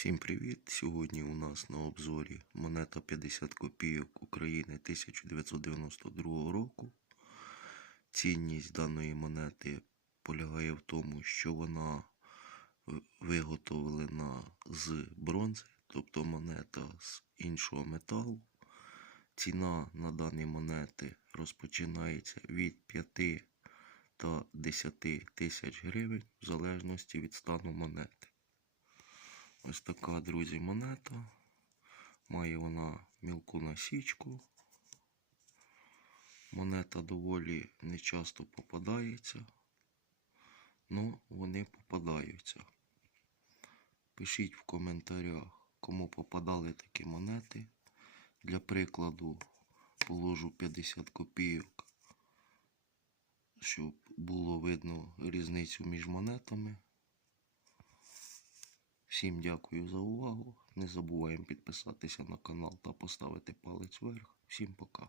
Всім привіт! Сьогодні у нас на обзорі монета 50 копійок України 1992 року. Цінність даної монети полягає в тому, що вона виготовлена з бронзи, тобто монета з іншого металу. Ціна на дані монети розпочинається від 5 та 10 тисяч гривень в залежності від стану монети. Ось така, друзі, монета. Має вона мілку насічку. Монета доволі нечасто попадається, але вони попадаються. Пишіть в коментарях, кому попадали такі монети. Для прикладу положу 50 копійок, щоб було видно різницю між монетами. Всім дякую за увагу. Не забуваємо підписатися на канал та поставити палець вверх. Всім пока.